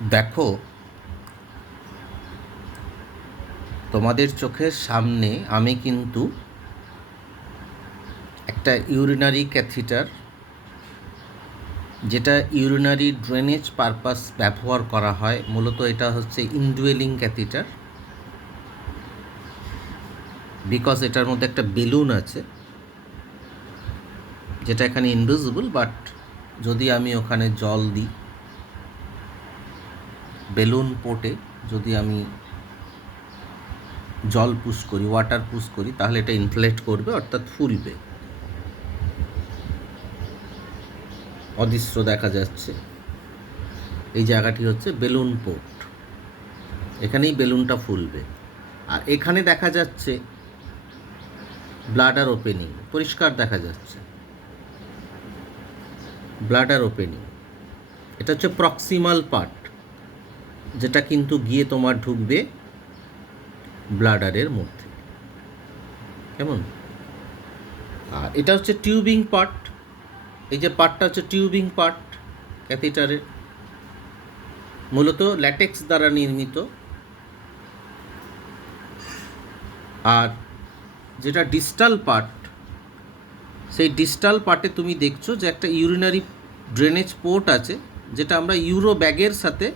দেখো, তোমাদের চোখের সামনে আমি কিন্তু একটা ইউরিনারি ক্যাথিটার, যেটা ইউরিনারি ড্রেনেজ পারপাস ব্যবহার করা হয়। মূলত এটা হচ্ছে ইনডুয়েলিং ক্যাথিটার, বিকজ এটার মধ্যে একটা বেলুন আছে যেটা এখানে ইনভিজিবল, বাট যদি আমি ওখানে জল দিই, বেলুন পোর্টে যদি আমি জল পুশ করি, ওয়াটার পুশ করি, তাহলে এটা ইনফ্লেট করবে, অর্থাৎ ফুলবে। অদৃশ্য দেখা যাচ্ছে এই জায়গাটি হচ্ছে বেলুন পোর্ট, এখানেই বেলুনটা ফুলবে। আর এখানে দেখা যাচ্ছে ব্লাডার ওপেনিং, পরিষ্কার দেখা যাচ্ছে ব্লাডার ওপেনিং। এটা হচ্ছে প্রক্সিমাল পার্ট, যেটা কিন্তু গিয়ে তোমার ঢুকবে ব্লাডারের মধ্যে। কেমন? আর এটা হচ্ছে টিউবিং পার্ট। এই যে পার্টটা হচ্ছে টিউবিং পার্ট ক্যাথিটারের, মূলত ল্যাটেক্স দ্বারা নির্মিত। আর যেটা ডিস্টাল পার্ট, সেই ডিস্টাল পার্টে তুমি দেখছো যে একটা ইউরিনারি ড্রেনেজ পোর্ট আছে, যেটা আমরা ইউরো ব্যাগের সাথে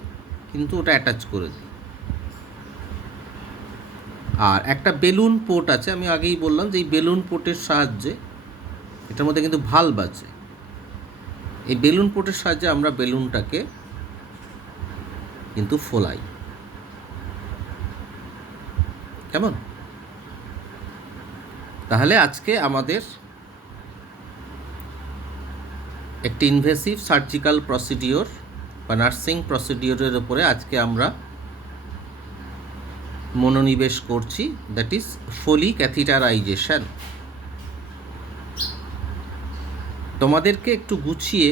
কিন্তু ওটা অ্যাটাচ করে দিই। আর একটা বেলুন পোর্ট আছে, আমি আগেই বললাম যে এই বেলুন পোর্টের সাহায্যে, এটার মধ্যে কিন্তু ভালভ আছে, এই বেলুন পোর্টের সাহায্যে আমরা বেলুনটাকে কিন্তু ফোলাই। কেমন? তাহলে আজকে আমাদের একটি ইনভেসিভ সার্জিক্যাল প্রসিডিওর বা নার্সিং প্রসিডিওরের উপরে আজকে আমরা মনোনিবেশ করছি, দ্যাট ইজ ফলি ক্যাথিটারাইজেশন। তোমাদেরকে একটু গুছিয়ে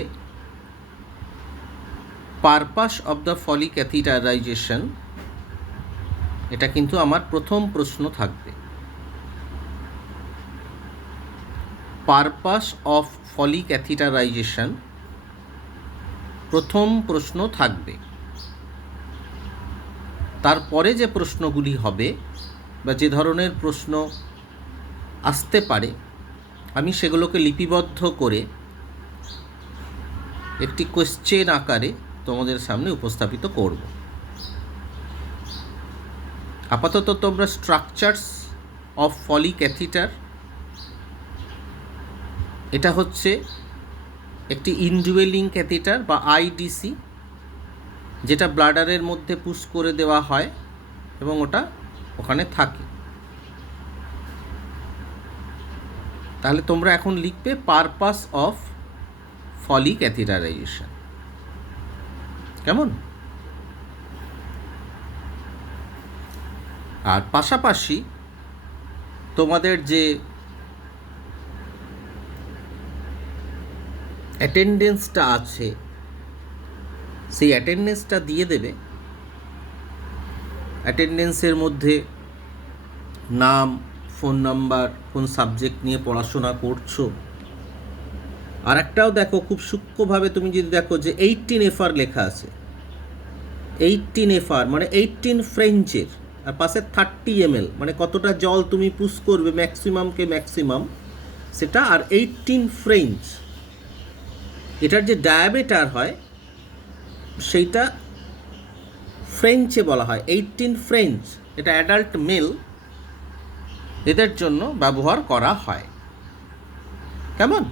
পারপাস অফ দ্য ফলি ক্যাথিটারাইজেশন, এটা কিন্তু আমার প্রথম প্রশ্ন থাকবে। পারপাস অফ ফলি ক্যাথিটারাইজেশন প্রথম প্রশ্ন থাকবে। তারপরে যে প্রশ্নগুলি হবে বা যে ধরনের প্রশ্ন আসতে পারে, আমি সেগুলোকে লিপিবদ্ধ করে একটি কোয়েশ্চেন আকারে তোমাদের সামনে উপস্থাপিত করব। আপাতত তোমরা স্ট্রাকচারস অফ ফলি ক্যাথিটার, এটা হচ্ছে একটি ইনডুয়েলিং ক্যাথিটার বা আইডিসি, যেটা ব্লাডারের মধ্যে পুশ করে দেওয়া হয় এবং ওটা ওখানে থাকে। তাহলে তোমরা এখন লিখবে পারপাস অফ ফলি ক্যাথিটারাইজেশন। কেমন? আর পাশাপাশি তোমাদের যে অ্যাটেন্ডেন্সটা আছে, সেই অ্যাটেন্ডেন্সটা দিয়ে দেবে। অ্যাটেন্ডেন্সের মধ্যে নাম, ফোন নাম্বার, কোন সাবজেক্ট নিয়ে পড়াশোনা করছো। আর একটাও দেখো, খুব সূক্ষ্মভাবে তুমি যদি দেখো যে 18 FR লেখা আছে, 18 FR মানে 18 ফ্রেঞ্চের, আর পাশে 30 ml মানে কতটা জল তুমি পুশ করবে ম্যাক্সিমামকে ম্যাক্সিমাম সেটা, আর 18 ফ্রেঞ্চ এটার যে ডায়ামিটার হয় সেইটা ফ্রেঞ্চে বলা হয় 18 ফ্রেঞ্চ। এটা অ্যাডাল্ট মেল এদের জন্য ব্যবহার করা হয়। কেমন?